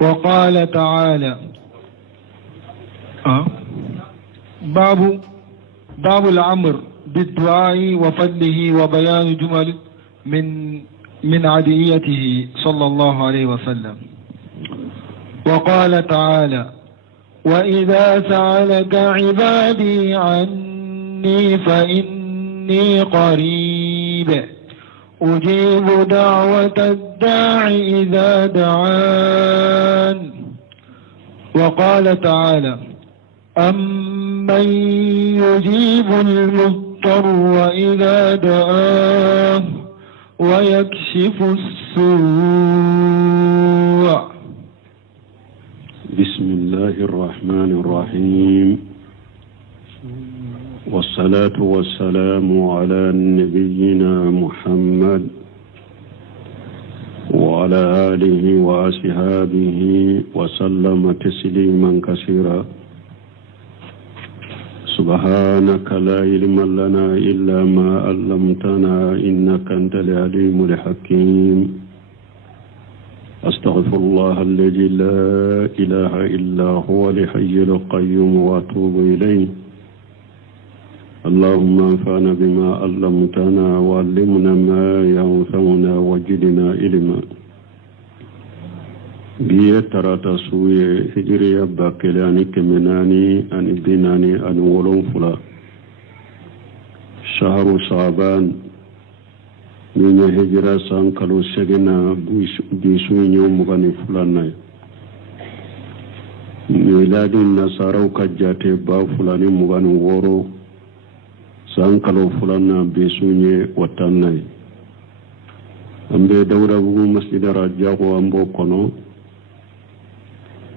وقال تعالى باب الأمر بالدعاء وفضله وبيان جمل من عديته صلى الله عليه وسلم. وقال تعالى وإذا سألك عبادي عني فإني قريب أجيب دعوة الداع إذا دعان. وقال تعالى أمن يجيب المضطر إذا دعاه ويكشف السوء. بسم الله الرحمن الرحيم، والصلاة والسلام على نبينا محمد وعلى آله وأصحابه وسلم تسليما كثيرا. سبحانك لا علم لنا إلا ما علمتنا إنك أنت العليم الحكيم. أستغفر الله الذي لا إله إلا هو الحي القيوم وأتوب إليه. اللهم انفعنا بما علمتنا وعلمنا ما ينفعنا وزدنا علما. biye tarata suye hijriya bakele ani kemenani ani binani ani wolonfula shahru saban min hijra san kalo segena bisu nyu mugani fulana miladi nasara ka jate ba fulani mugani woro san kalo fulana bisu nye watanna ambe dawra bu masjid rajago ambo kono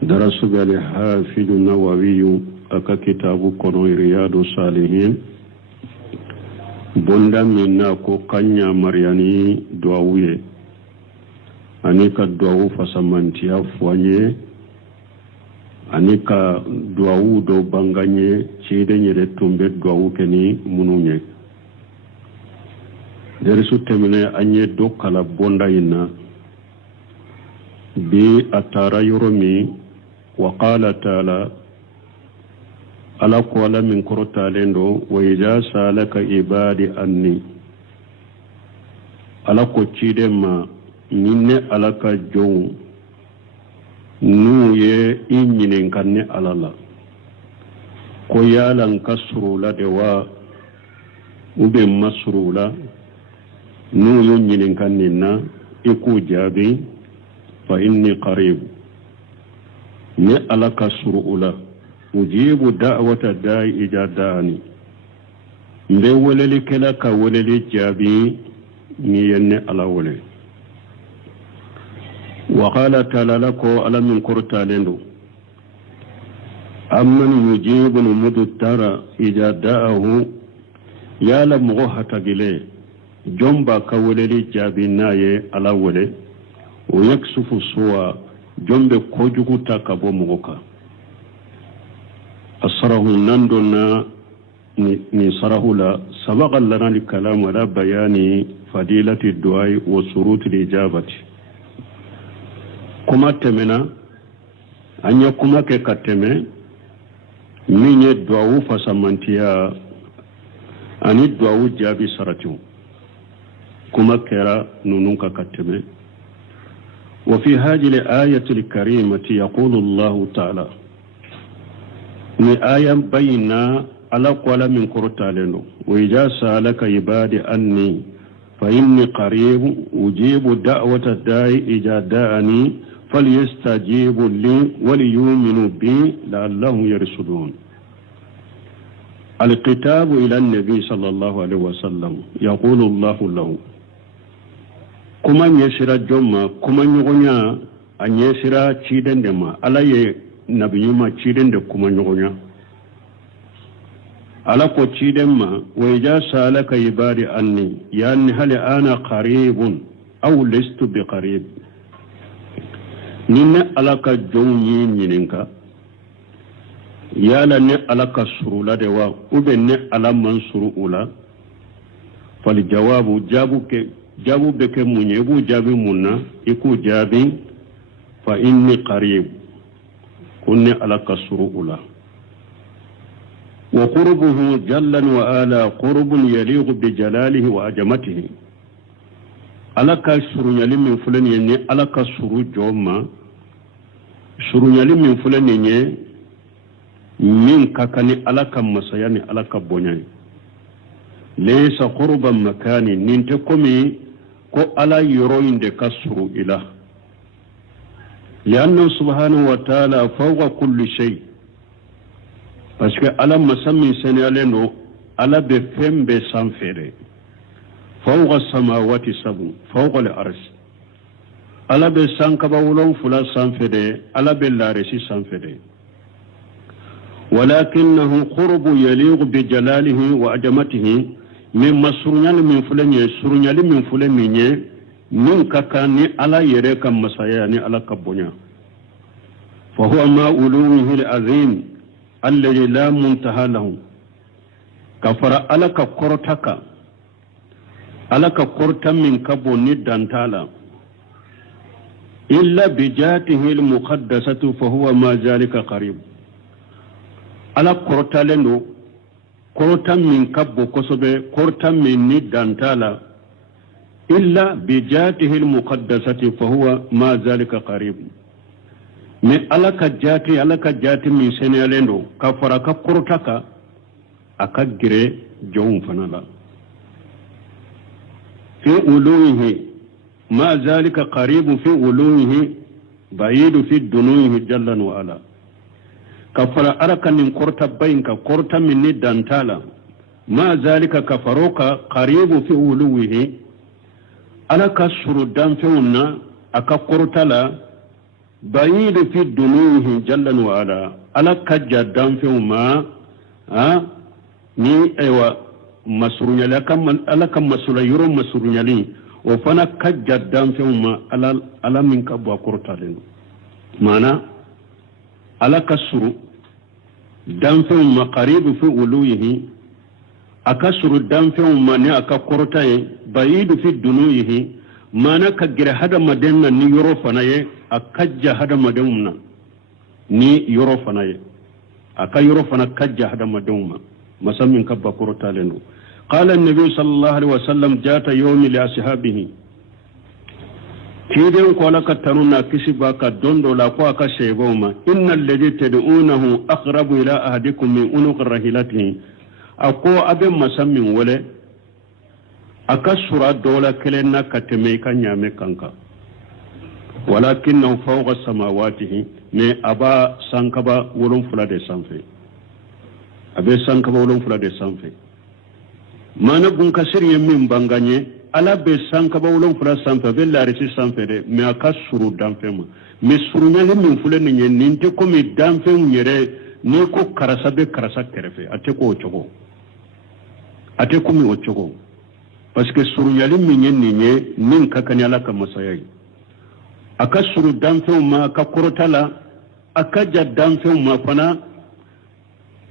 درس بالحافظ النووي أكا كتاب كونو رياض الصالحين بندا منا كو كانيا مرياني دواوية أنيكا دواو فسمانتيا فوانيه أنيكا دواو دو بانغانيه چيدن يرتم بيت دواو كني منونيه درسو تمنى أنيه دو كلا بندا ينا بي أتارا يرومي وقال تعالى على قول من كرتالندو وإذا سالك عبادي أني على كوتشيد ما نين على كجون نوye إنين كني على الله كويالا كسرولا دوا ube masrula نو ينين كنينا إكو جابي فإني قريب ni alaka surula ujibu da'wata da'i ijadani nde woleli kala ka woleli jabi ni yenne ala wole wa qala ta'ala lako ala min qurtalendo amman yujibu mudattara ijada'ahu ya la mughata gile jomba ka woleli jabi naye ala wole o yaksufu suwa jombe kojugu takabo mugoka asrahu nandona ni sarahula sabaqa lana likalam ala bayani fadilati duai wa surut lijabati kuma temena anya kuma ke kateme minye duau fasamantia ani duau jabi saratu kuma kera nununka kateme. وفي هذه الآية الكريمة يقول الله تعالى من آية بين على قول من قرطالنا وإذا سألك عبادي أني فإني قريب أجيب دعوة الداعي إذا دعاني فليستجيبوا لي وليؤمنوا بي لعلهم يرشدون. الكتاب إلى النبي صلى الله عليه وسلم يقول الله له kuma nyesira jomma kuma nyogonya anyesira chidende ma alaye nabiyuma chidende kuma nyogonya ala ko chidemma wa ija salaka ibadi anni yani hal ana qaribun aw lastu biqarib ninne alaka jonyi nyininka yala ne alaka surula de wa ube ne ala mansuru ula fal jawabu jabu beke munye bu jabi munna iku jabi فإني قريب كن على كسر أولى وقربه جلا وآلا قرب يليق بجلاله وعجمته على كسر يلي من فلان يعني على كسر جوما سر يلي من فلان يعني من ككني على كمسياني على كبوني ليس قربا مكاني ننتكمي كو على يروين دي كسر إله لأنه سبحانه وتعالى فوق كل شيء parce que ala masami senaleno ala be fembe sanfere fawqa samawati sabu fawqa al-arsh ala be sankaba wolon fula sanfere ala be laresi sanfere ولكنه قرب يليق بجلاله وعظمته من مسرنيال من فلان سرنيال من فلان من ككاني على يريك مساياني على كبونيا فهو ما أولوه العظيم الذي لا منتهى له كفر ألك قرتك ألك قرت من كبوني دانتالا إلا بجاته المقدسة فهو ما ذلك قريب على قرتا لنو قرتا من كبو كسبه قرتا من ندانتالا إلا بجاته المقدسة فهو ما ذلك قريب من ألك جاتي من سنالندو كفرك قرتك أكجري جون فنالا في أولوه ما ذلك قريب في أولوه بعيد في دنوه جلا وعلا كفر أرك من قرت بينك قرت من ندانتالا ما ذلك كفروك قريب في أولوه ألك السردان فينا أكا قرتلا بعيد في دنوه جلا وعلا ألك جدان فيما ni aywa masrunyali alaka masula yoro masrunyali o fana kajja danfeuma ala min ka bo kortalen mana alaka suru danfeuma qaribu fi uluyihi akasuru danfeuma ni aka kortaye bayidu fi dunuyihi mana ka gira hada madenna ni yoro fana ye akajja hada madenna ni yoro fana ye aka yoro fana kajja hada madenna مسمين كبا كورتالنو قال النبي صلى الله عليه وسلم جاءت يوم لأصحابه كيدن قولك ترونا كسبا كدوندو لا قواك شيبوما إن الذي تدعونه أقرب إلى أهدكم من أنق رحلته أقوى أبن مسمين وله أكسر الدولة كلنا كتميكا نياميكا ولكنه فوق سماواته من أبا سانكبا ولن فلا سانفي abe sankaba wolon fula de sanfɛ mana bunkasir ye min banganye ala be sankaba wolon fula sanfɛ be larisi sanfɛ de mais aka suru danfɛ ma mais surunyali min fule ni ye nin tɛ komi danfɛ yɛrɛ ni ko karasa be karasa kɛrɛfɛ a tɛ ko o cogo a tɛ komi o cogo parce que surunyali min ye nin ye min ka kan ala ka masaya ye aka suru danfɛ ma aka kɔrɔta la aka ja danfɛ ma fana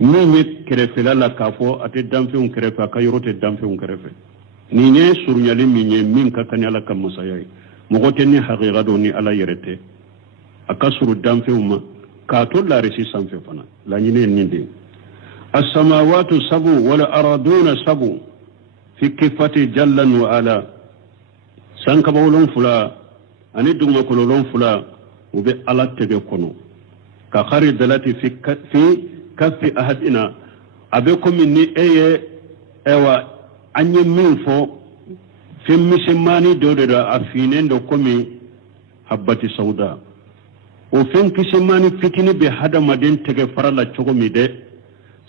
min ye kɛrɛfɛla la k'a fɔ a tɛ danfɛnw kɛrɛfɛ a ka yɔrɔ tɛ danfɛnw kɛrɛfɛ nin ye surunyali min ye min ka kan ni ala ka masaya ye mɔgɔ tɛ ni hakika dɔn ni ala yɛrɛ tɛ a ka suru danfɛnw ma k'a to larisi sanfɛ fana laɲini ye nin de asamawatu sabu wala araduna sabu fi kifati jallan wa ala sankaba wolonfula ani dugumakolo wolonfula u bɛ ala tɛgɛ kɔnɔ ka kari dalati fi kafi ahadina abe komi ni eye ewa anye min fo fi misimani dode da afinen do komi habati sauda o fen kisimani fitini be hada maden tege farala chogo mi de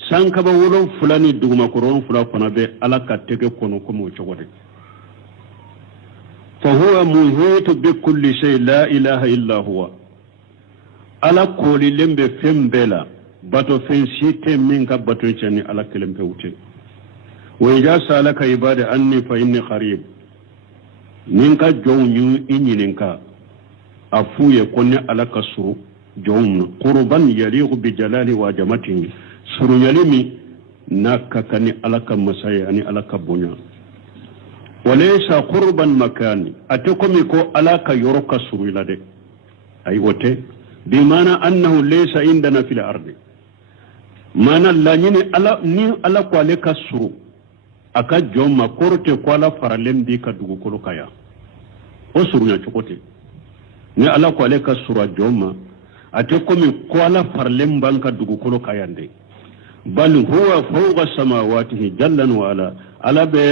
sankaba wolon fulani duguma koron fula fana be ala ka tege kono komo chogo de fa huwa muhitu bi kulli shay la ilaha illa huwa ala koli lembe fembela bato fen site min ka bato chani ala kelem pewte wa ija salaka ibada anni fa inni qarib min ka jownyu inyin ka afuye konne ala kasuru jown qurban yaliqu bi jalali wa jamatihi suru yalimi nakakani ala ka masaya ani ala ka bonya walaysa qurban makani atakomi ko ala ka yoro kasuru ilade أي وتي بمعنى أنه ليس عندنا في الأرض معنى لا ني ألا قوالك السرو أكا جوما كورتي قوالا فرالين بيكا دوغو كولو كايا وسرو نشوكوتي ني ألا قوالك السرو جوما أتكومي قوالا فرالين بانكا دوغو كولو كايا دي بل هو فوق سماواته جلا وعلا ألا بي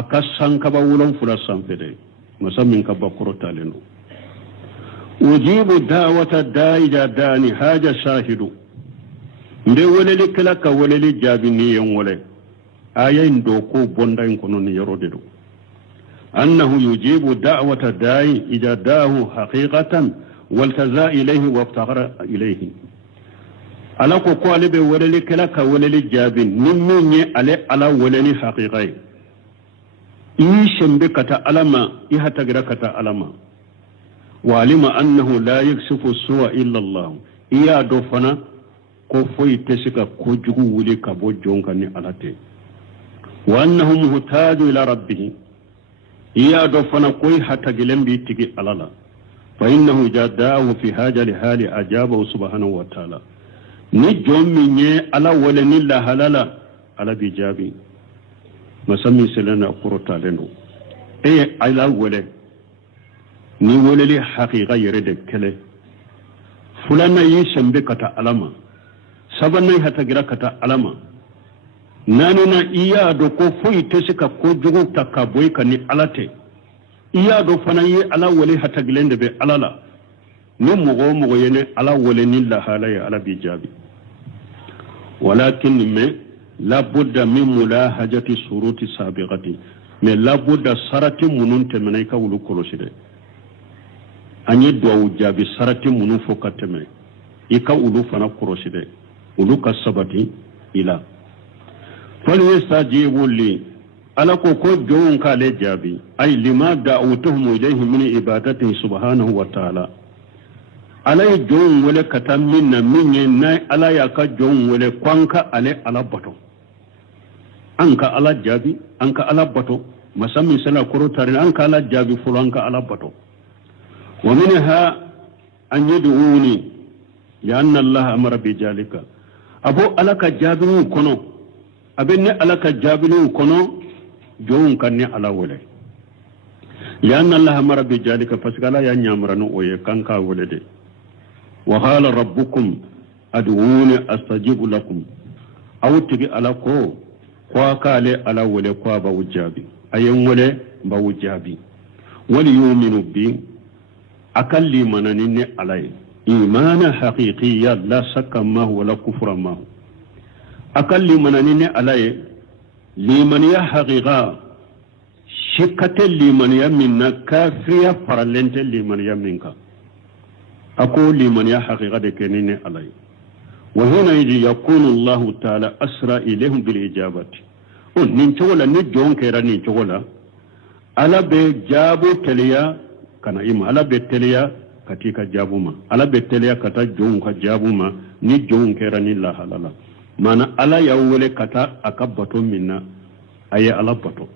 أكا سانكبا ولون فلا سانفدي مسمين كبا كورتا لنو أجيب دعوة الداعي داني هاجا شاهدو nde weleli kala ka weleli jaabi ni yen wole ayen do ko bonda en kono ni yorode do annahu yujibu da'wata da'i idha da'ahu haqiqatan waltaza ilayhi waftaqara ilayhi ala ko alibe weleli kala ka weleli jaabi nimmi ale ala weleni haqiqai ishembe kata alama ihatagira kata alama wa alima annahu la yakshifu su'a illa Allah iya do fana ko foyi tesika ko jugu wuli ka bo jonka ni alate wa annahu muhtaju ila rabbih iya do fana koy hata gilembi tigi alala fa innahu jada'u fi haja li hali ajaba subhanahu wa ta'ala ni jommi nye ala wala ni la halala ala bijabi masami selana qurta lendo ala wala ni wala li haqiqa yere de kele fulana yi sembe kata alama sabanai hata gira kata alama nanina iya do ko foyi tesika ko jugu takka boy kani alate iya do fana yi ala wali hata gilende be alala no mogo yene ala wali ni la halaya ala bijabi walakin me la budda min mulahajati suruti sabiqati me la budda sarati munun temenay ka wulu koloside anye do jabi sarati munun fokateme ika wulu fana koroside uluka sabati ila falyastajibu li ala ko jon kale jabi ay lima da'utuhum ilayhi min ibadatihi subhanahu wa ta'ala alay jon wala katamminna minye na ala ya ka jon wala kwanka ale ala bato anka ala jabi anka ala bato masami sala korotare anka ala jabi fulanka ala bato wa minha an yad'uni ya anna allah amara bi jalika abo alaka jabinu kono abenne alaka jabinu kono jon kanni ala wole ya anna allah amara bi jalika fasgala ya nyamrano oye kanka wole de wa qala rabbukum ad'uni astajibu lakum awtigi ala ko kwa kale ala wole kwa ba wujabi ayen wole ba wujabi wali yu'minu bi akalli manani ne alay إيمانا حقيقيا لا شك ما هو ولا كفر ما هو أقل من عليه لمن يحقيقا شكة لمن يمنا كافية فرلنت لمن يمنك أقول لمن يحقيقا دكنين عليه وهنا يكون الله تعالى أسرى إليهم بالإجابة ننتولا نجون كيرا ننتولا على بجابو تليا كان إما على بتليا katika jabuma ala betelea kata jon ka jabuma ni jon kera ni la halala mana ala yawule kata akabato minna aye ala bato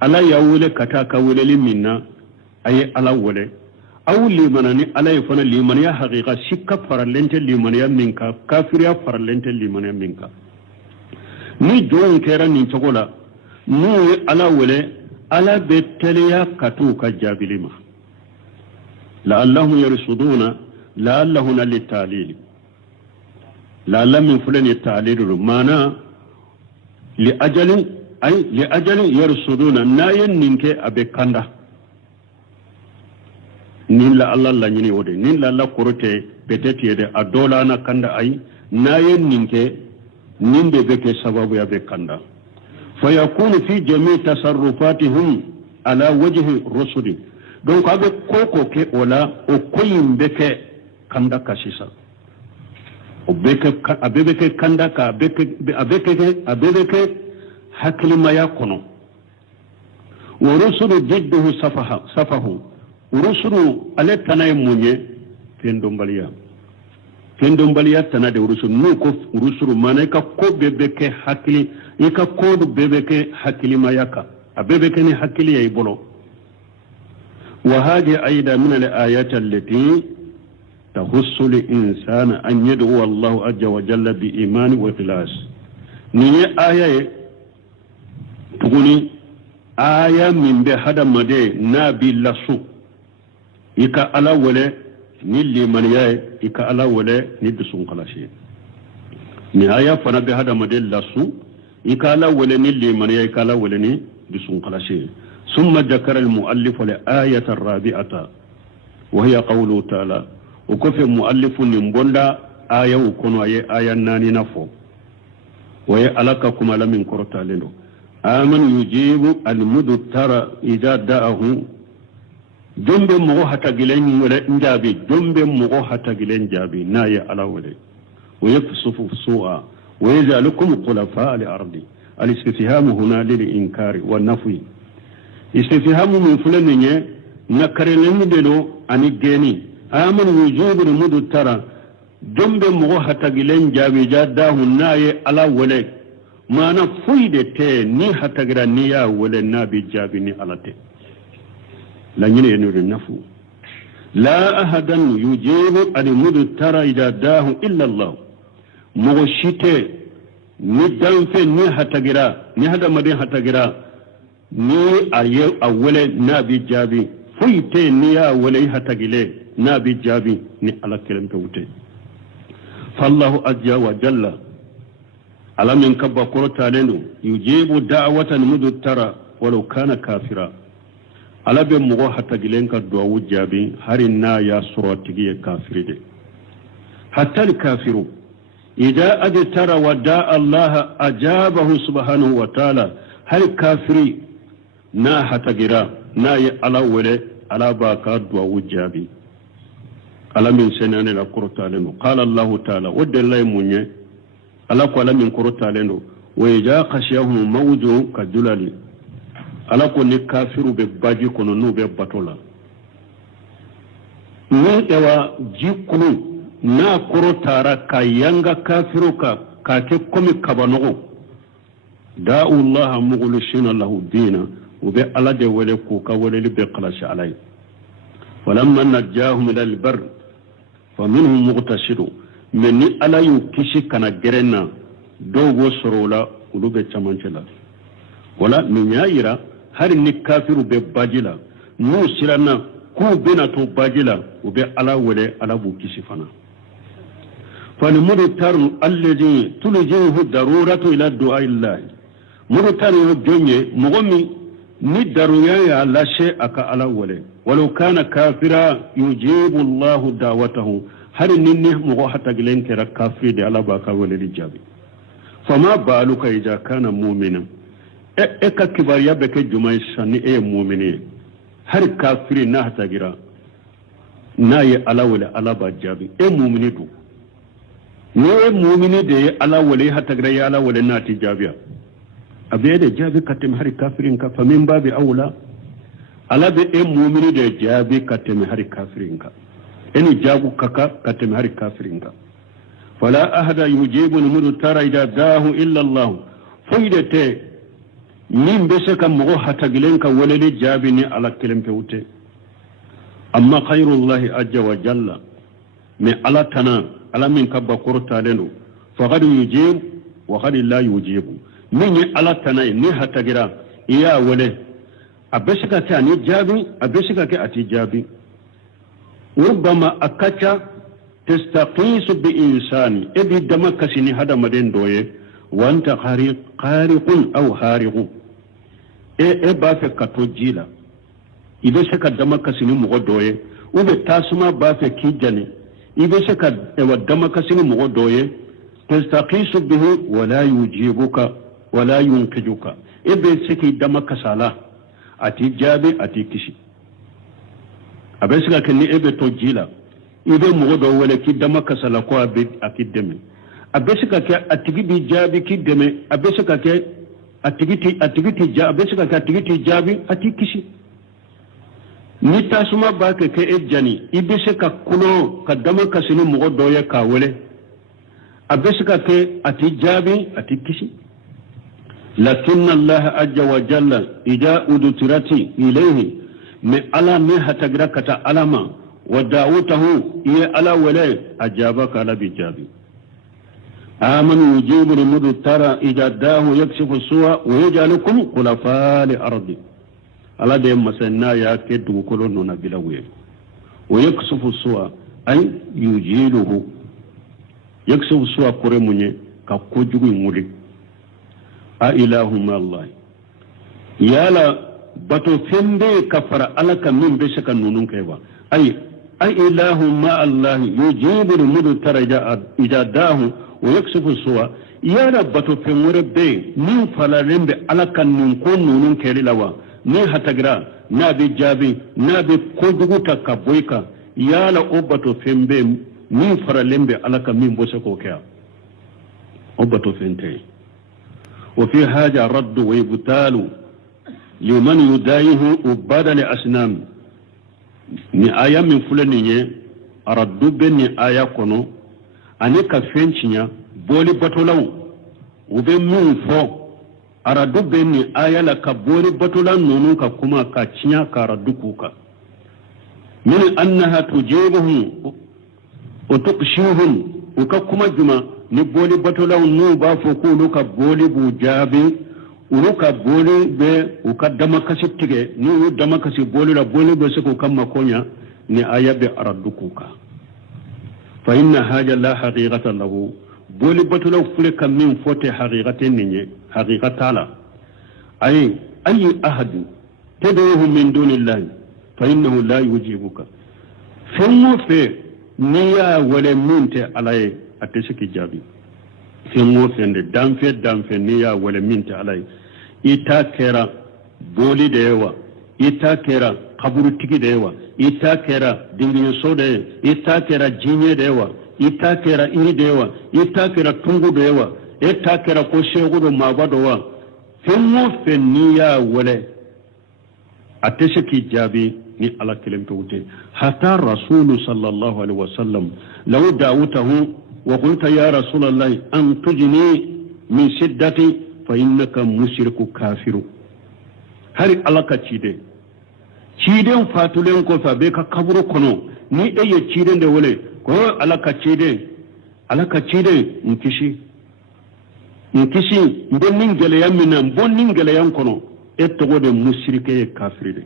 ala yawule kata ka wuleli minna aye ala wule awli manani ala yafana liman ya haqiqa shikka faralente liman ya minka kafiriya faralente liman ya minka ni jon kera ni chogola ni ala wule ala betelea katu ka jabilima لعلهم يرصدون لعلهم للتعليل لعل من فلان التعليل معنى لأجل يرصدون ناين نينك أبكاندا نين لا الله لا نيني ودي نين لا الله كورتي بتتي يدي أدولانا كاندا أي ناين نينك نين ببكي سبب يبكاندا فيكون في جميع تصرفاتهم على وجه الرصد donc abe koko ke ola o koyin beke kanda kasisa o beke abebeke kanda ka abebeke hakli maya kono wa rusulu jidduhu safahu rusulu ale tanay munye kendombaliya tanade rusulu no ko rusulu manaka ko bebeke hakli ika ko bebeke hakli mayaka abebeke ni hakli yay bolo وهذه أيضا من الآيات التي تخص الإنسان أن يدعو الله عز وجل بإيمان وإخلاص. نية آية تقولي آية من بهذا مدى نبي لسو إكا على ولا نيلي من ياي إكا على ولا ندسون خلاشين نهاية فنا بهذا مدى لسو إكا على ولا نيلي من ياي إكا على ولا ندسون خلاشين. ثم ذكر المؤلف الآية الرابعة وهي قوله تعالى وكفي المؤلف نمبوندا آية وكونوا آية ناني نفو وهي ألقاكم على من كرتا لنو آمن يجيب المدتر إذا دعاه جنب مغوحة جلين جابي جنب مغوحة جلين جابي ناية على ولي ويكسف السوء ويجعلكم خلفاء الأرض. الاستفهام هنا للإنكار والنفي. استفهام من فلان نكرلن دلو أن الجاني آمن يجيب المدتر جنب مغوحة جلين جابي جاداه ناية على ولي ما نفيد تي ني هتغرا نيا ولا نبي جابني على تي لا ينور النفو. لا أحدا يجيب المدتر إذا داه إلا الله. مغشيته ندان في ني هتغرا ني هذا مدي هتغرا ني أيو أول نبي جابي فيتي نيا ولا هتغلي نبي جابي ني على كلمة توتي. فالله عز وجل على من كبا قرطا لنو يجيب دعوة المدترى ولو كان كافرا على بمغو حتى جلنك دعو جابي هرنا يا سراتي كافر دي. حتى الكافر إذا أدتر وداء الله أجابه سبحانه وتعالى هل كافري نا حتى جرا نا على وله على باكا دعو جابي على من سنان القرطا لنو قال الله تعالى ود الله مني ala ko alamin korota lendo wa ja khashiyahum mawju kadulali ala ko ni kafiru be baji kono no be batola ni ewa jikunu na korotara kayanga kafiru ka ke komi kabanogo da'u allah mughlishina lahu dina wa be ala de wele ko ka wele be qalash alai walamma najahum ila albar faminhum muqtashidu meni ala yu kishi kana gerenna dogo sorola ulube chamancela wala minyayira hari ni kafiru be bajila nu sirana ku bena to bajila ube ala wele ala bu kishi fana fani mudtar alladhi tuljihu daruratu ila du'a illah mudtar yo jonye mogomi ni daruya ya lashe aka ala wele walau kana kafira yujibu allah da'watahu hari ninni mugo hata gilen kera kafiri de ala ba ka wala rijabi fama baluka idza kana mu'mina e ka kibariya be ke jumai sani e mu'mini hari kafiri na hata gira na ye ala wala ala ba jabi e mu'mini du ne e mu'mini de ala wala hata gira ya ala wala na ti jabiya abe de jabi katem hari kafirin ka famin babi aula ala be e mu'mini de jabi katem hari kafirin ka إن جابوا كاكا كتم هاري كافرين فلا أحد يجيب المدتر إذا داه إلا الله فإذا من بسك مغوحة تقلنك ولدي جابني على كلمة كوتي أما خير الله عز وجل من على تنا على من كبا قرطا لنو فقد يجيب وقد لا يجيب من على تنا نيها تقرا إيا ولي أبسك تاني جابي أبسك كأتي جابي ربما أكتا تستقيس بإنسان إبي دمك سني هذا مدين دويه وأنت خارق أو هارق إيه بافك كتوجيلا إذا سكت دمك سني مغدويه وبتاسما بافك كيجاني إذا سكت دمك سني مغدويه تستقيس به ولا يجيبك ولا ينقذك إبي سكي دمك سالا أتي جابي أتي كشي abesika kenni ebe tojila ibe mugodo wala kidama kasala ko abe akideme abesika ke atigi jabi kideme abesika ke atigi jabi abesika ke atigi jabi atikisi ni tasuma ba ke ejani ibesika kuno kadama kasini mugodo ya kawele abesika ke atijabi atikisi lakinna allah azza wa jalla idha udtirati ilayhi من على ميها تقرأك علما ودعوته إيه على ولا أجابك على بجابي آمن يجيب المضطر إذا داه يكشف السوء ويجعلكم خلفاء الأرض على دي مسنا يا كد وكلون نبلوي ويكشف السوء أي يجيله يكشف السوء كرمني كوجو مولي أإله ما الله يالا باتو فندي كفر ألك من بشك النونون كيبا أي إله ما الله يجيب المضطر إذا داه ويكشف السوء يالا باتو فنور بي من فلالين بي ألك النونكون نونون كيري لوا ni hatagra na bi jabi na bi koduguta ka boyka yala obato fembe min faralembe alaka min bose ko kya obato fente wa fi haja radd wa ibtalu liman yudayihu ubada li asnam ni aya min fulani ye araddu benni aya kono ani ka fencinya boli batolaw ube min fo aradu benni ayala ka bori batulan nunu ka kuma ka cinya ka radu kuka min annaha tujibuhum wa tuqshuhum uka kuma juma ni boli batulan nu ba fo ko luka boli bu jabi uruka boli be uka dama kasittige ni u dama kasi boli la boli be sako kamma konya ni ayabe aradu kuka fa inna haja la haqiqatan lahu boli batulan fule kam min fote haqiqaten ni حقيقة لا أي أحد تدعوه من دون الله فإنه لا يجيبك في نيا ولا منت عليه أتسك جابي في دام في نيا ولا منت عليه إتاكرا بولي ديوا إتاكرا قبر تيكي ديوا إتاكرا دنيا سودا إتاكرا جيني ديوا إتاكرا إني ديوا إتاكرا تونغو ديوا ita kira ko sheguru ma badowa fin niyya wale a ta shaki jabi ni ala kilim wuce hatta rasulu sallallahu alaihi wasallam law da'utahu wa qulta ya rasulullah an tujni min shiddati fa innaka mushriku kafiru hari alaka ciden fatulen ko fa be ka kaburu kono ni dai ciden da wale ko alaka ciden nkishi bonnin geleyan minan bonnin geleyan kono ettogo de mushrike kafiride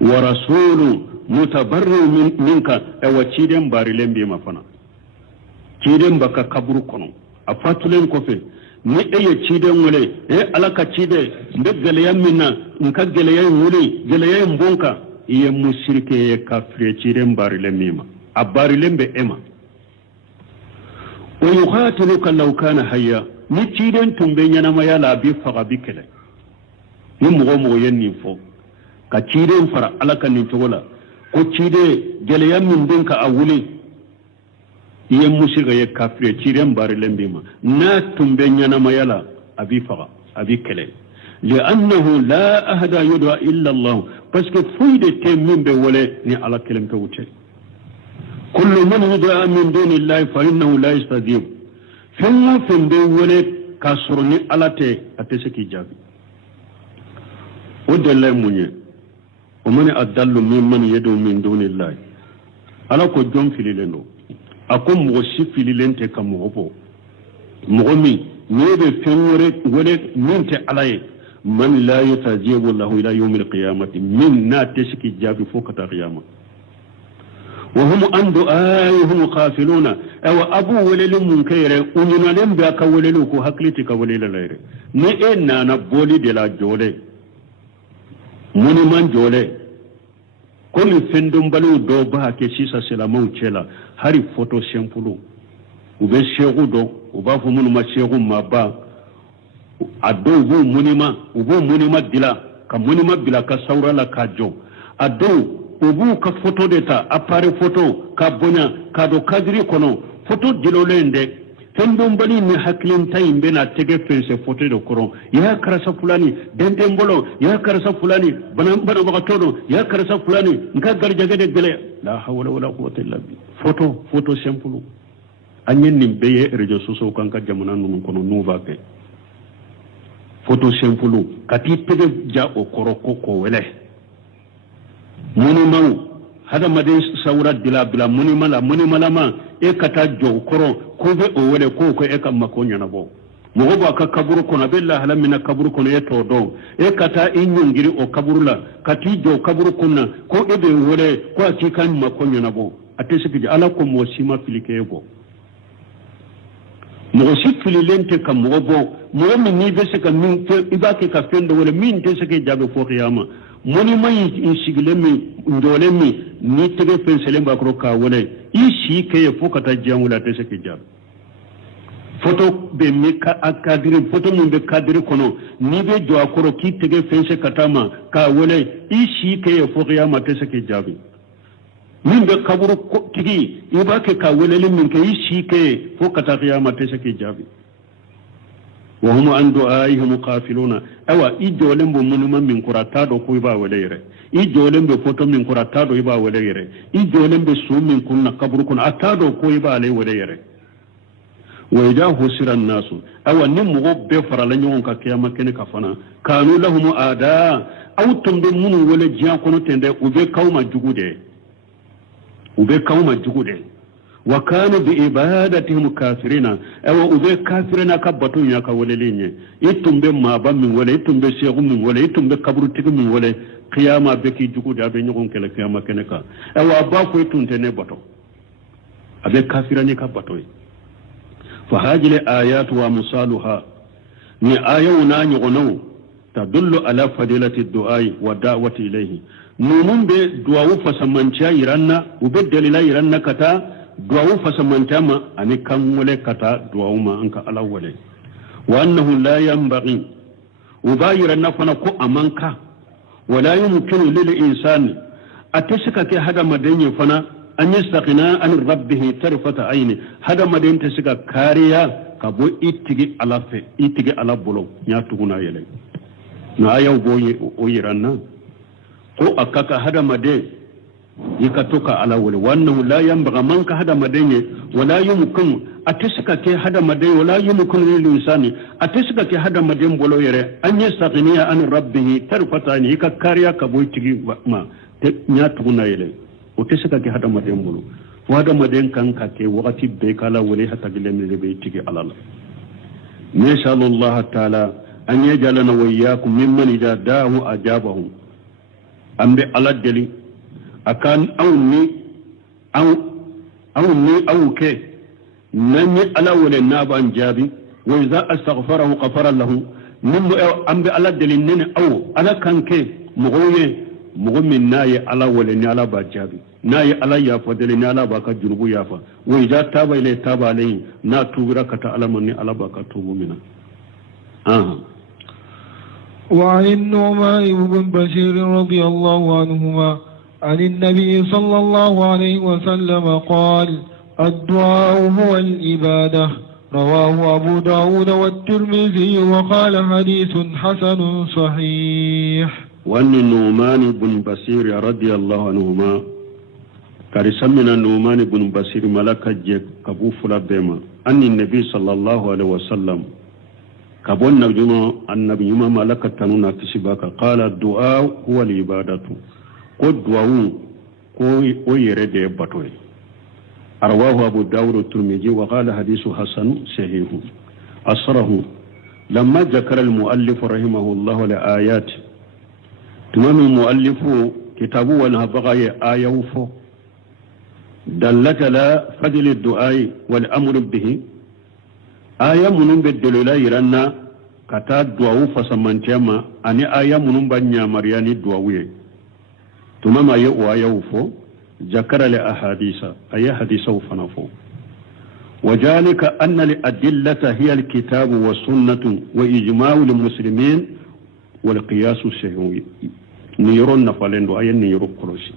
wa rasulu mutabarru minka wa ciden barilen bi mafana ciden baka kaburu kono a fatulen kofe ni eye ciden wole alaka cide nde geleyan minna nka geleyan wole geleyan bonka iye mushrike kafire ciden barilen mima a barilen be ema ويقاتلك لو كان حيا نتيدن تنبين ما يلا بفقا بكلا نمغو مغيني فوق كتيدن فرا على كنتولا كتيدن جليا من دنك أولي يمسيغ يكافر تيدن بار لنبيما نا تنبين ما يلا بفقا بكلا لأنه لا أحد يدعى إلا الله بس كفيد تيمين بولي ني على كلمة توتي كل من يدعى من دون الله فإنه لا يستجيب فين دولة كسرني على أتسكي جابي ودل مني ومن أدل ممن يدعو من دون الله على كجوم في ليلو أكون مغشي في ليلين تكمغبو مغمي نيبي فين ولد من تعالى من لا يستجيب الله إلى يوم القيامة من ناتسكي جابي فوق القيامة وهم عن دعائهم غافلون او ابو ولل منكر وننا لم باك وللوك حقلتك ولل لير نينا نبولي دلا جوله مني من جوله كل فندم بلو دو با كيسا سلامو تشلا هاري فوتو سيمبلو وبي شيغو دو وبا فمن ما شيغو ما با ادو بو منيما دلا كمنيما بلا كسورا لا كاجو ادو ubu ka photo deta appareil photo ka bonya ka do kadri kono photo dilolende tendon bali ni haklin tay bena tege fense photo do koron ya karasa fulani denden bolo ya karasa fulani bana baka todo ya karasa fulani nka garjaga de gele la hawla wala quwwata illa billah photo simple anyen nim beye rejo soso kanka jamana nunu kono nuva pe photo simple kati tege ja o koroko ko wele muni mau hada madin saura dila bila muni mala ma e kata jo koro ko be o wele ko e kam makonya na bo mo ba ka kaburu kono billahi lam min kaburu kono e to do e kata inyungiri o kaburu la kati jo kaburu kono ko e be wele ko ati kan makonya na bo atese ki ala ko mo sima filike bo mo si fililente kam mo bo mo mi ni be se kam min ibake ka fendo wala min te se ke jabe fo qiyama moni mai insigile mi ndole mi ni tege pensele mbakro ka wala isi ke fo kata jamula te se ke jabe foto be mi ka akadiri foto mun be kadiri kono ni be jo akoro ki tege pense katama ka wala isi ke fo qiyama te se ke jabe min be kaburu tigi ibake ka wala min ke isi ke fo kata qiyama te se ke jabe wa hum an du'aihim qafiluna awa ijolembo munuma min kuratado ko iba walere ijolembe foto min kuratado iba walere ijolembe su min kunna kaburu kun atado ko iba le walere wa idha husira an-nasu awa nimu be farala nyon ka kiyama kene kafana kanu lahum ada aw tumbe munu wala jiya kono tende ube kawma jugude wa kanu bi ibadatihim kafirina awa ube kafirina kabatu ya ka walelinye itumbe maba min wala itumbe shegu min wala itumbe kaburu tigu min wala qiyama be ki jugude abe nyon kele qiyama kene ka awa ba ko tunte ne bato abe kafirani ka bato fa hajile ayatu wa musaluha ni ayuna nyono tadullu ala fadilati du'a wa da'wati ilayhi numun be du'a fa samancha iranna ube dalila iranna kata du'a fa samanta ma ani kan wale kata du'a ma anka alawale wa annahu la yanbaghi ubayira nafana ko amanka wala yumkinu lil insani atashika ke hada madanye fana an yastaqina an rabbih tarfata ayni hada madan tasika kariya kabo itigi alabolo nya tuguna yele na ayaw boye oyiranna ko akaka hada made yikatoka ala wala wannan la yanbaga man ka hada madanye wala yumkin atisaka ke hada madai wala yumkin lil insani atisaka ke hada maden bolo yere an yastaqiniya an rabbih tarfatani ka kariya ka boy tigi ma te nya tuguna yele o tisaka ke hada maden bolo wada maden kan ka ke wakati be kala wala hatta gilem le be tigi alala masha Allah ta'ala an yajalana wa iyyakum mimman idha da'u ajabahu ambe ala deli akan awni awke nani ala wala naban jabi wa idha astaghfarahu ghafara lahu nimmo ambe ala delin nene aw ala kanke mugomin nayi ala wala ni ala ba jabi nayi ala ya fadele ni ala ba ka junubu ya fa wa idha taba ila taba alayhi na tubira kata ala manni ala ba ka tubu mina وعن النعمان بن بشير رضي الله عنهما عن النبي صلى الله عليه وسلم قال الدعاء هو الإبادة رواه أبو داود والترمذي وقال حديث حسن صحيح. وأن النعمان بن بشير رضي الله عنهما كرسمنا النعمان بن بشير ملكا كبو فلا بما أن النبي صلى الله عليه وسلم كبون النبي يما ملكا تنونا كسباك قال الدعاء هو الإبادة قد دعاء كو يرد بطوي أرواه أبو داود الترمذي وقال حديث حسن صحيح أصره لما ذكر المؤلف رحمه الله لآيات تمام المؤلف كتابه ونهبغي آية وفو دلت على فضل الدعاء والأمر به آية منون بالدلولا يرنا كتا دعاء فسمانتيما أني آية منون بنيا مرياني دعاوية تمام آية وفو ذكر لأحاديث أي حديث وفنفو وذلك أن الأدلة هي الكتاب والسنة وإجماع المسلمين والقياس الشهوي نيرون نفالندو أي نيرو كروسي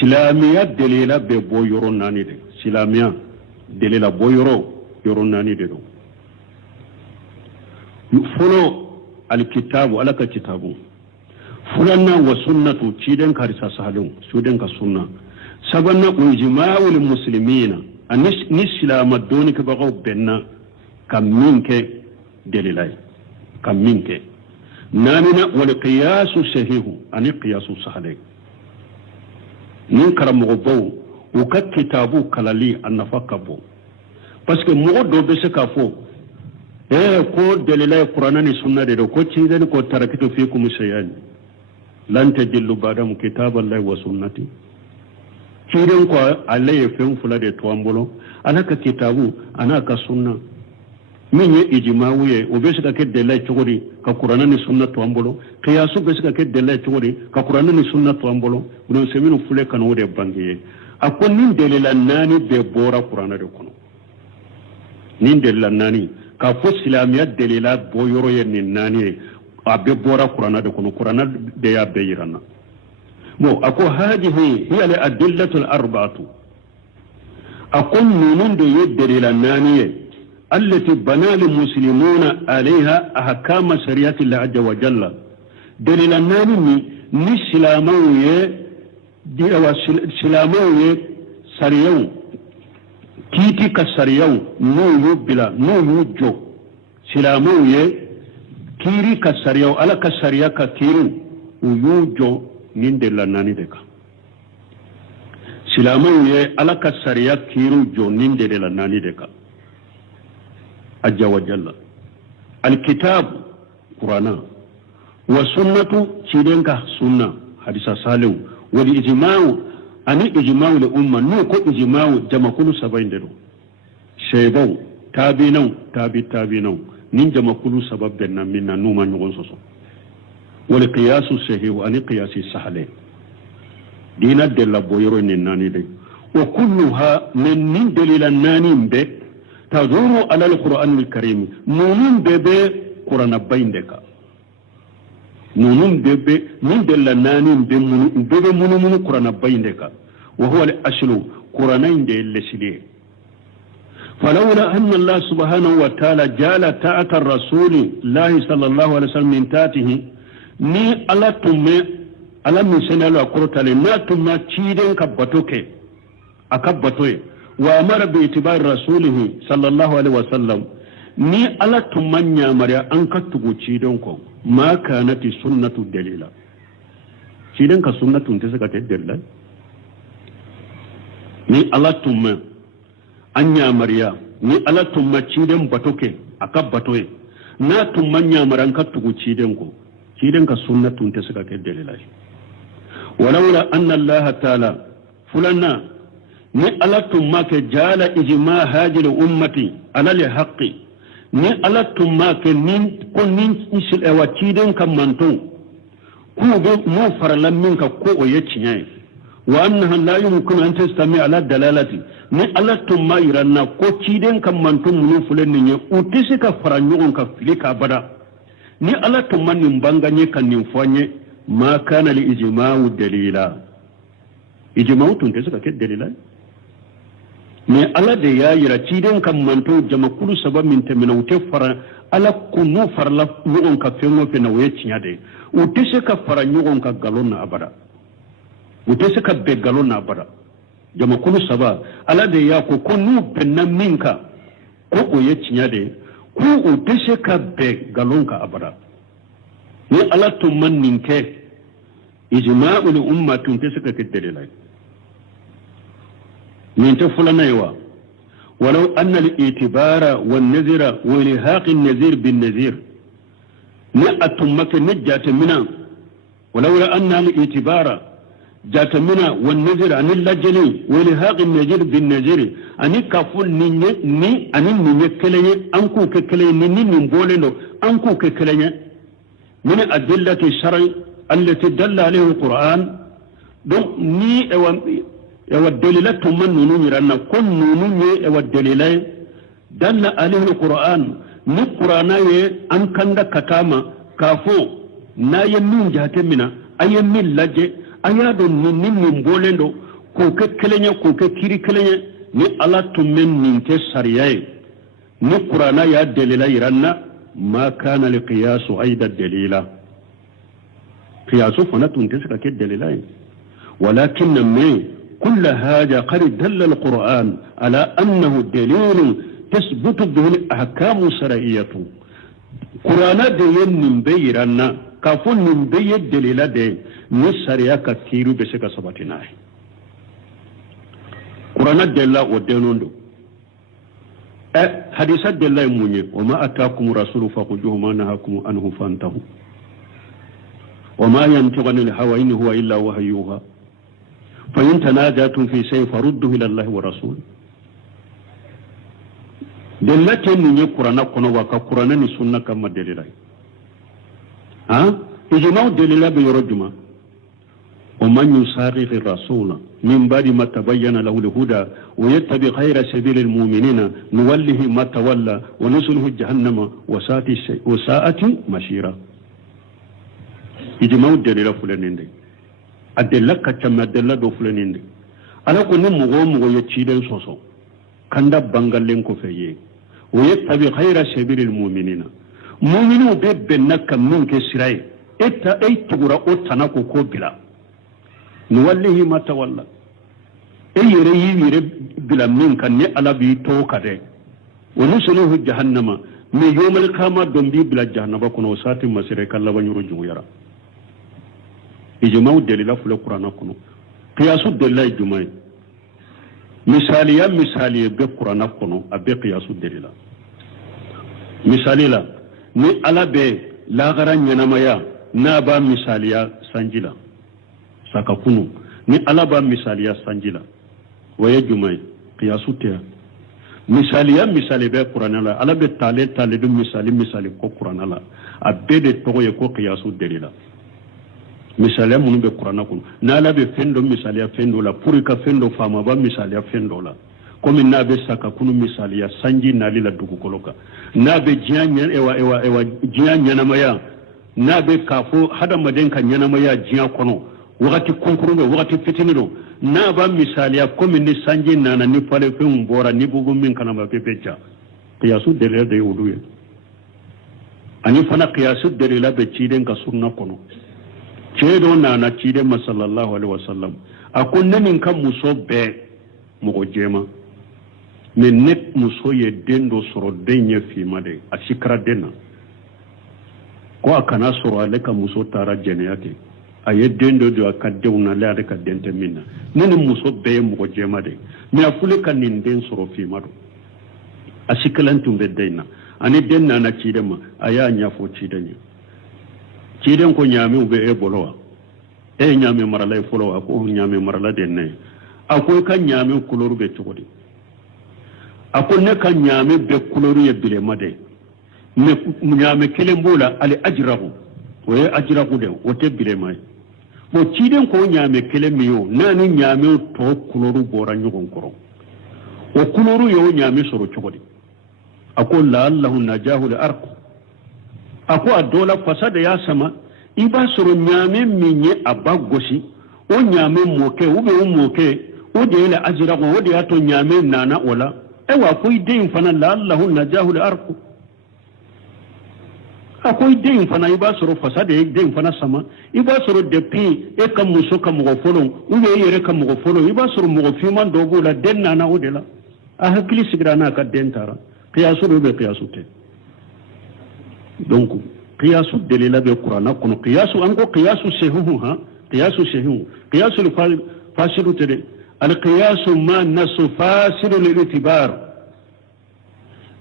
سلامية دليلا ببو يرون ناني دي سلامية دليلا بو يرون ناني دي دو فلو الكتاب ولك كتاب فلنا وسنة تيدن كارسا سهلون سودن كسنة سبنا إجماع المسلمين نسلام الدون كبغو بنا كمينك دليلاي كمينك نامنا والقياس الصحيح أن قياس صحيح nin karamɔgɔ baw u ka kitabu kalali a nafa ka bon parce que mɔgɔ dɔ bɛ se k'a fɔ ko dalila ye kuranɛ ni sunna de don ko ciden ko tarakitu fikum shay'an lan tajillu ba'dahu kitaballahi wa sunnati ciden ko ale ye fɛn fila de to an bolo ala ka kitabu ana ka sunna min ye ijma'u ye o bɛ se ka kɛ dalila cogo di ka kuranɛ ni sunna to an bolo qiyasu bɛ se ka kɛ dalila cogo di ka kuranɛ ni sunna to an bolo ibn seminu fule kan o de bange ye a ko nin dalila naani bɛɛ bɔra kuranɛ de kɔnɔ nin dalila naani ka fo silamiya dalila bɔ yɔrɔ ye nin naani ye a bɛɛ bɔra kuranɛ de kɔnɔ kuranɛ de y'a bɛɛ yira n na bon a ko hadihi hiya al-adillatu al-arba'atu a ko ninnu de ye dalila naani ye التي بنى المسلمون عليها أحكام شريعة الله عز وجل دليل الناني نسلاموية سلاموية سريو كيتي كسريو نو يبلا نو يجو سلاموية كيري كسريو على كسريا كيرو ويوجو من دليل الناني دكا سلاموية على كسريا كيرو جو من دليل الناني دكا عز وجل الكتاب قرآن والسنة شيرينك سنة حديث صالح والإجماع أن إجماع الأمة نوكو إجماع جمع كل سبعين درو شيبو تابينو تابينو نين جمع كل سبب بنا منا نوما نغنصصو والقياس الصحيح أن قياس السهل دين الدل بويرو نناني دي وكلها من دليل الناني بك تدور على القرآن الكريم نونون بيبي قرآن بيندك نونون بيبي من دل نانين بيبي منون قرآن بيندك وهو الأصل قرآنين دي اللسليه فلولا أن الله سبحانه وتعالى جعل طاعة الرسول الله صلى الله عليه وسلم من طاعته ni ala tumme ala min senalo akorotale na tumma ciden kabbatoke akabatoye وأمر باتباع رسوله صلى الله عليه وسلم ني على تمنيا مريا أنك تقوشيدونكو ما كانت سنة الدليلة شيدن كسنة تنتسكت الدليلة ني على تمنيا أنيا مريا ني على تمنيا شيدن باتوكي أكاب باتوي نا تمنيا مريا أنك تقوشيدونكو شيدن كسنة تنتسكت الدليلة ولولا أن الله تعالى فلنا ni ala tumma ke jala ijma hajil ummati ala li haqqi ni ala tumma ke nin ko nin isil e watiden kam manton ku be mo farala min ka ko o yecinya wa annaha la yumkinu an tastami ala dalalati ni ala tumma iranna ko ciden kam manton mun fulen ni utisi ka faranyon ka filika bada ni ala tumma nin banganye kan nin fonye ma kana li ijma'u dalila ijma'u tun tesa ka ke dalila mais ala de ya yira ciden kam manto jama kulu saba min temina ute fara ala kunu farla ñogon ka fengo fe na woye ciñade ute se ka fara ñogon ka galon na abada ute se ka be galon na abada jama kulu saba ala de ya ko konu benna minka ko oye ciñade ku ute se ka be galon ka abada ni ala tumman ninke ijma'ul ummati ute se ka keddele lay من تفلنا يوا ولو أن الاعتبار والنذر ولهاق النذير بالنذير نأت مك نجات منا ولولا أن الاعتبار جات منا والنذر عن اللجني ولهاق النذير بالنذير أني كفول ني أني نكلني أنكو ككلني ني نبولنو أنكو ككلني من أدلة الشرع التي دل عليه القرآن دون ني والدليل من نونيرنا كن نوني والدليل دل عليه القرآن نقرآن أن كان كتاما كافو نا يمين جهة منا أي من لجي أياد من بولندو كوكي كلنيا كوكي كيري كلنيا ni ala tumen ninte sariyai ni qur'ana ya dalila iranna ma kana li qiyasu aida dalila qiyasu fana tunte saka ke dalila walakin me كل هذا قد دل القرآن على أنه دليل تثبت به الأحكام الشرعية قرآن دين من بيرنا كفون من بي الدليل دي نسريا كثير بسكة سبتنا قرآن دلا ودينوندو حديثات دلا يموني وما أتاكم رسول فخذوه ما نهاكم عنه فانتهوا وما ينطق عن الهوى إن هو إلا وحي يوحى فإن تنازعتم في شيء فردوه إلى الله ورسوله دلته من القرآن كنا وكقرآن السنة كما دليل ها إجماع دليل بيرجما ومن يسارع الرسول من بعد ما تبين له الهدى ويتبع غير سبيل المؤمنين نوله ما تولى ونصله جهنم وساءت مشيرا إجماع دليل فلانين دي أدلة كتشم أدلة دو فلانين دي ألا كنا مغو يتشيدن سوسو كندا بانغالين كوفيه ويتبع غير سبيل المؤمنين مؤمنون بيبنك منك سراي إتا أي تغرى أتناكو كوبلا نواليه ما تولى أي يري بلا منك ني على بيتوكا دي ونسله جهنم من يوم القيامة دنبي بلا جهنم كنا وساتي مسيرك الله ونرجو يرى إجماع دليل في القرآن كنا قياس الدليل إجماع misaliya be qur'ana kono abe qiyasu delila misaliya ni ala be lagara nyanamaya na ba misaliya sanjila saka kunu ni ala ba misaliya sanjila waye jumai qiyasu te misaliya be qur'ana la ala be tale du misali ko qur'ana la abe de toye ko qiyasu delila misaliya munu be qur'ana kun na la be fendo misaliya fendo la purika fendo fama ba misaliya fendo la komi na be saka kunu misaliya sanji nali la dugu koloka na be jianya ewa jianya na maya na be kafo hada maden ka nyana maya jinya kono wakati konkurundo wakati fitiniro na ba misaliya komi ni sanji nana ni pale fe mbora ni bugu min kana ba pepecha qiyasu dele de wuduye ani fana qiyasu dele la be chiden ka sunna kono ceedo nana ciide ma sallallahu alaihi wasallam akon nanin kan muso be mo jema me net muso ye dendo soro denye fi made a sikra denna ko akana soro ale ka muso tara jeneyate aye dendo do akadewna le ade ka dente minna nanin muso be mo jema de me afule kan nin den soro fi mado a siklantum be denna ani denna na ciide ma aya nya fo ciide ni ciden ko nyame ube e bolowa e nyame marala e folowa ko nyame marala denne akoy kan nyame kuloru be tugodi akon ne kan nyame be kuloru ye bile made me nyame kelembola ali ajrahu we ajrahu de wote bile mai bo ciden ko nyame kelemiyo nani nyame to kuloru bora nyugon koro o kuloru yo nyame soro tugodi akon la allahu najahu al arq ako adola fasada ya sama iba soro nyame minye abagoshi o nyame moke ube moke o de la ajira ko o de ato nyame nana wala ewa ko ide infana la allah najahu al arq ako ide infana iba soro fasada ide infana sama iba soro depi e kam muso kam go folon ube yere kam go folon iba soro mo fiman dogo la den nana o de la a hakili sigrana ka dentara qiyasu be qiyasu te donc qiyasu delila be qur'ana kono qiyasu anko qiyasu sahihu ha qiyasu sahihu qiyasu fasiru tede al qiyasu ma nasu fasiru lil itibar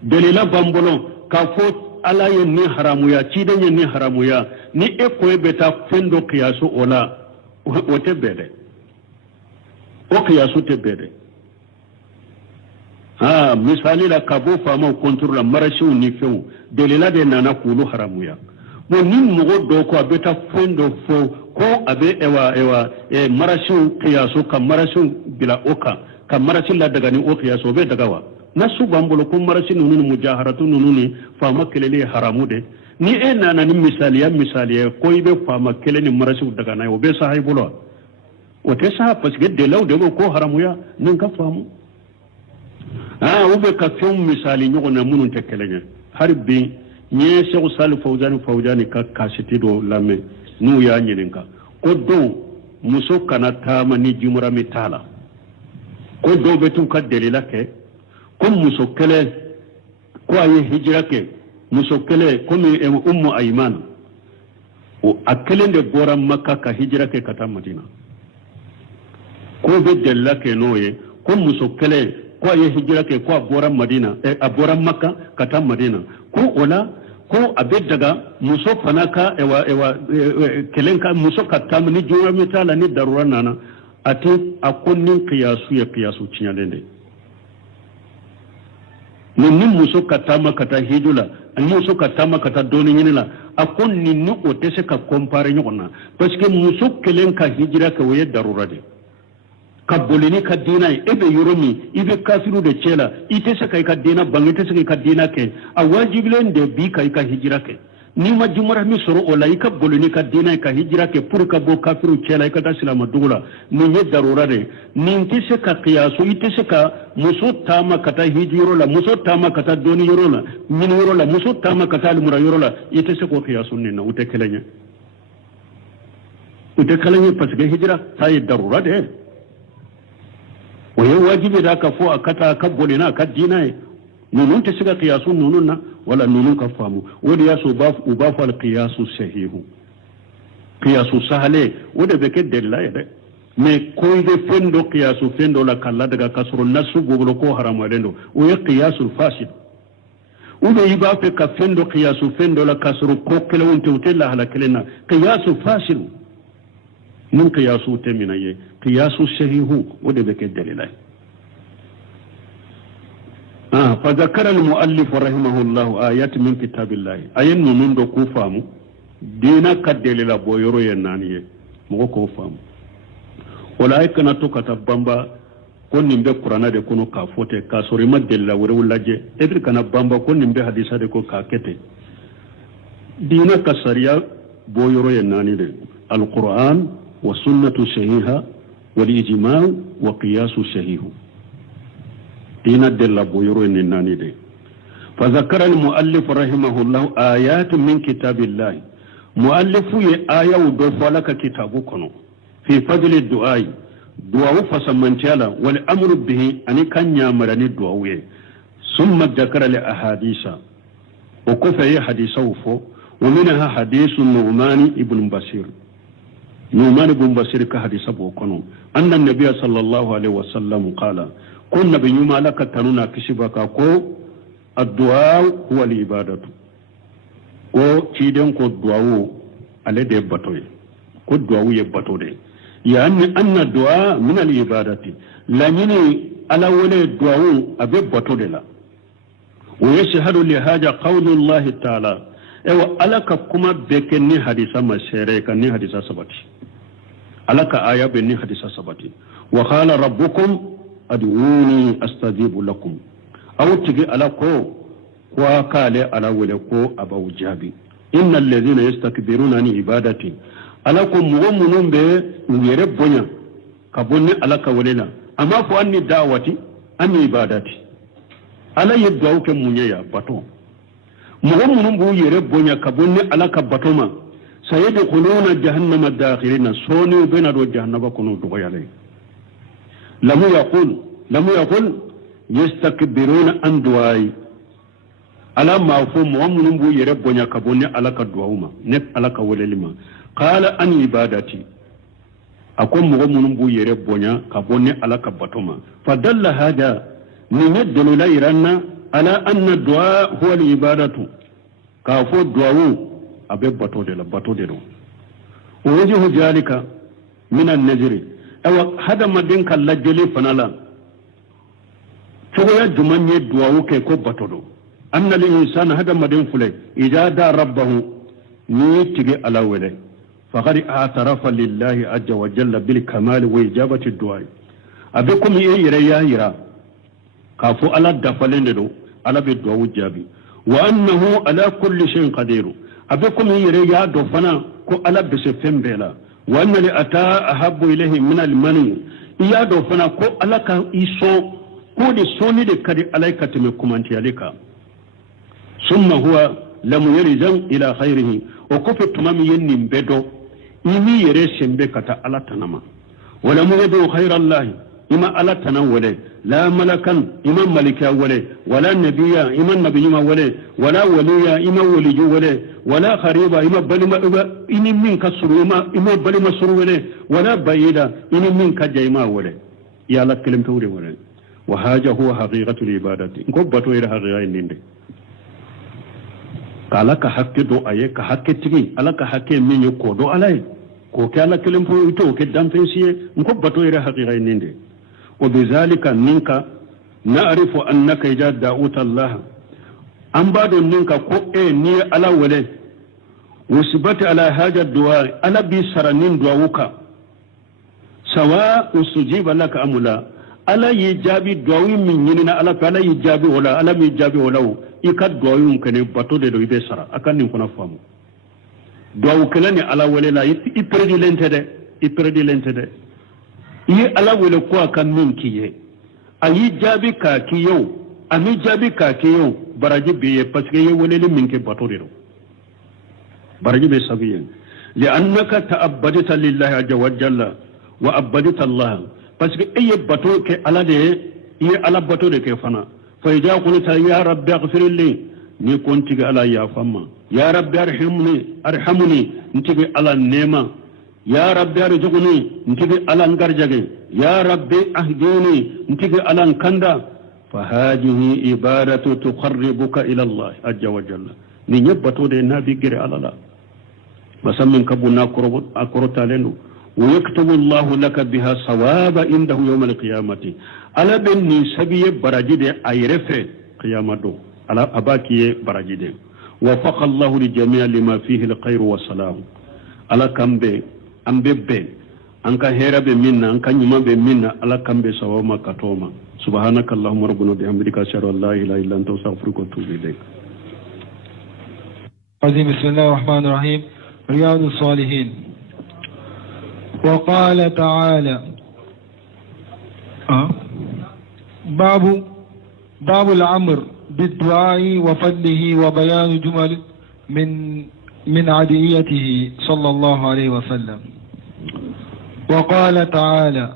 delila bambolo ka fo ala ye ni haramu ya ciden ye ni haramu ya ni e ko e beta fendo qiyasu ola o te bede o qiyasu te bede ha misali la kabo fama contrôle marashu ni few delila de nana kulu haramu ya bo ni mogo do ko abeta fendo fo ko abe ewa marashu qiyasu ka marashu bila oka ka marashu la daga ni o qiyasu be daga wa nasu bambolo ko marashu nunu mujaharatu nunu fama kelele haramu de ni e nana ni misaliya ko ibe fama kelele marashu daga na o be sahay bolo o te sa parce que de law de ko haramu ya nin ka famu ube ka fiyon misali nyogo na munun te kelenya harbi nye Sheikh Salih Fawzani ka kasiti do lame nu ya nyeninka ko do muso kana tama ni jumura mitala ko do betu ka delila ke ko muso kele ko ayi hijra ke muso kele ko mi ummu ayman o akelen de gora makka ka hijra ke kata madina ko be delila ke noye ko muso kele ko ye hijira ke ko abora madina abora makka kata madina ko ola ko abe daga muso fanaka ewa kelenka muso katam ni jura mitala ni darura nana ati akunnin qiyasu cinyalende ni muso katama kata hijula ani muso katama kata doni nyinila akunni ni otese ka compare nyona parce que muso kelenka hijira ke waye darura de ka bolini ka dina ebe yoromi ibe kafiru de chela itese kai ka dina bangete se ka dina ke a wajibilen de bi kai ka hijira ke ni ma jumara mi soro ola ka bolini ka dina ka hijira ke pour ka bo kafiru chela ka ta silama dugula ni ne darura de ni itese ka qiyasu itese ka muso tama kata hijiro la muso tama kata doni yoro la min yoro la muso tama kata almura yoro la itese ko qiyasu ni na ute kelenya parce que hijira ta yi darura de waye wajibi da ka fo akata ka bolina ka dina nunun ta shiga qiyasu nunun na wala nunun ka famu wanda ya so ba fa al qiyasu sahihu qiyasu sahale wanda be ke dalila ya de me ko de fendo qiyasu fendo la kala daga kasru nasu gogolo ko harama dendo o ya qiyasu fasid wanda yi ba fe ka fendo qiyasu fendo la kasru ko kele wonte utella hala kelena qiyasu fasid من قياسو تمنايه قياس الشهيه ودبك الدليل فذكر المؤلف رحمه الله آيات من كتاب الله أين من دو كوفامو دينا كدليل بويرو ينانيه مو كوفامو ولا يكنا تو كتبامبا كون نمبه قرآن de kono ka fote ka sori madella wore wulaje edri kana bamba kon nimbe hadisa de ko ka kete dina kasariya boyoro yenani de القرآن والسنة الصحيحة والإجماع وقياس الصحيح دين الدل بويرو الناني دي فذكر المؤلف رحمه الله آيات من كتاب الله مؤلف آية ودوف لك كتابكم في فضل الدعاء دعاء فسمنتيالا والأمر به أن كان يامرني الدعاء ثم ذكر لأحاديث وكفى حديثه ومنها حديث النعمان ابن بشير نعمان بن بشير كحديث ابو كنو ان النبي صلى الله عليه وسلم قال كن نبي ما لك تنونا كشبك كو الدعاء هو العباده كو تشيدن كو دعاء على دي باتوي كو دعاء يباتو دي يعني ان الدعاء من العباده لا يني على ولا دعاء ابي باتو دي لا ويشهد لهذا قول الله تعالى ewa alaka kuma beke ni hadisa mashere kan ni hadisa sabati alaka aya be ni hadisa sabati wa qala rabbukum ad'uni astajibu lakum aw tigi alako wa kale ala wala ko abaw jabi innal ladhina yastakbiruna an ibadati alakum mu'minun be ngere bonya kabonni alaka walena amma ko anni da'wati an ibadati ala yad'u ke munya bato mu'minun bu yere bonya kabonni alaka batoma sayadkhuluna jahannama dakhirina soni bena do jahannaba kono do yale lamu yaqul yastakbiruna an du'ai ala ma fu mu'minun bu yere bonya kabonni alaka du'auma ne alaka walelima qala an ibadati akon mu'minun bu yere bonya kabonni alaka batoma fadalla hada min yadlu la iranna ala anna du'a huwa al-ibadatu ka fo du'a abe bato de do wajhu jalika min an-najr aw hada madin kallajeli fanala to ya dumanye du'a ke ko bato do anna al-insana hada madin fule ijada rabbahu ni tigi ala wala faqad a'tarafa lillahi azza wa jalla bil kamal wa ijabati ad-du'a abe kum yira kafu ala dafalende do ala be do jabi wa annahu ala kulli shay'in qadir abikum yire ya do fana ko ala be se fembela wa anna li ata ahabbu ilayhi min al mani ya do fana ko ala ka iso ko de soni de kadi alaikati me kumanti alika summa huwa lam yarizan ila khairihi o ko fe tumami yenni bedo imi yire sembe kata ala tanama wala mu yadu khairallahi ima ala tanan wale la malakan ima malika wale wala nabiya ima nabiyuma wale wala waliya ima waliju wale wala khariba ima balima ini min kasuru ima balima suru wale wala bayida ini min kajayma wale يا لك كلمة توري ورين وهذا هو حقيقة العبادة نكو باتو إلى حقيقة النين كالا كحكي دو أيه كحكي تيجي ألا كحكي مين يكو دو ألاي كو كالا كلمة يتو كدام فيسيه نكو باتو إلى حقيقة النين وبذلك منك نعرف أنك إذا دعوت الله أم بعد منك كو إيه ني ألا ولي وثبت على هذا الدعاء ألا بيسرنين دعوك سواء استجيب لك أم لا ألا يجابي دعوي من يننا ألا فلا يجابي ولا ألا يجابي ولا يكاد دعوي ممكن بطو دي دوي بسرا أكاد نكون فامو دعو كلاني ألا ولي لا يبردي لنتده yi ala wele ko kan min kiye ayi jabi ka kiyo ami jabi ka kiyo baraji biye parce que ye wele li min ke batoriro baraji be sabiyen li annaka ta'abbadta lillahi azza wa jalla wa abadta allah parce que eye bato ke ala de ye ala bato de ke fana fa ija qulta ya rabbi ighfir li ni konti ala ya famma ya rabbi arhamni ntibe ala nema يا ربي ارزقني نتيجي على انقرجك يا ربي اهديني نتيجي على انكندا فهذه عبادة تقربك الى الله عز وجل نيبتو دي نبي غير على الله وسمن كبنا اكرت لنا ويكتب الله لك بها ثواب عنده يوم القيامة على بني سبي براجد ايرفه قيامته على اباكي براجد وفق الله لجميع لما فيه الخير والسلام على كمبه ambe be anka hera be minna anka nyuma be minna ala kambe sawama katoma subhanakallahumma rabbuna bihamdika ashhadu an la ilaha illa anta astaghfiruka wa atubu ilaik عظيم. بسم الله الرحمن الرحيم. رياض الصالحين. وقال تعالى باب الأمر بالدعاء وفضله وبيان جمل من عديته صلى الله عليه وسلم. وقال تعالى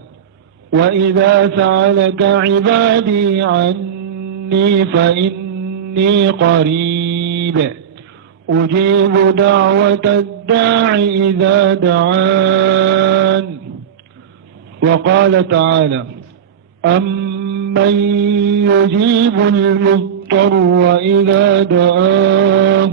وإذا سألك عبادي عني فإني قريب أجيب دعوة الداع إذا دعان. وقال تعالى أمن يجيب المضطر إذا دعاه